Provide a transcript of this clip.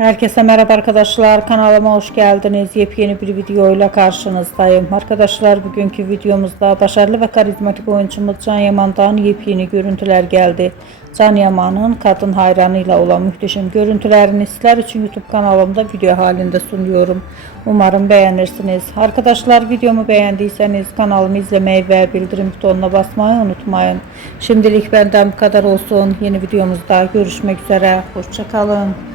Herkese merhaba arkadaşlar, kanalıma hoş geldiniz. Yepyeni bir videoyla karşınızdayım. Arkadaşlar, bugünkü videomuzda başarılı ve karizmatik oyuncumuz Can Yaman'dan yepyeni görüntüler geldi. Can Yaman'ın kadın hayranıyla olan muhteşem görüntülerini sizler için YouTube kanalımda video halinde sunuyorum. Umarım beğenirsiniz. Arkadaşlar, videomu beğendiyseniz kanalımı izlemeyi ve bildirim butonuna basmayı unutmayın. Şimdilik benden bu kadar olsun. Yeni videomuzda görüşmek üzere. Hoşça kalın.